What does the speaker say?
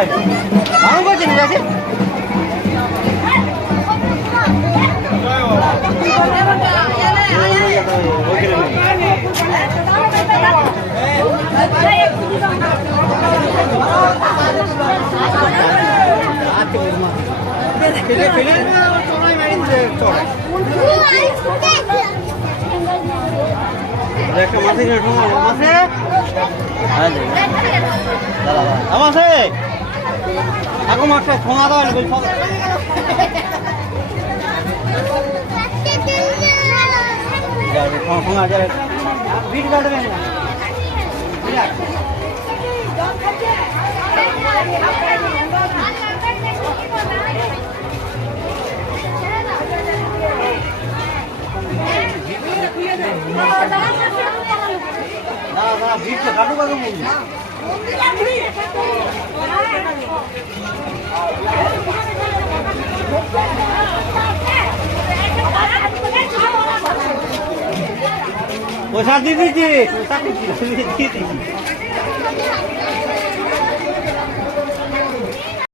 ভাই ভালো করছেন ঠিক আছে একটা মাছে মাছে মাছে aku makan ঠোঙা দাও বল ঠোঙা যা বিট কাটবে না না বিট কাটু কাটু বলি পয়সা দিয়ে দিচ্ছি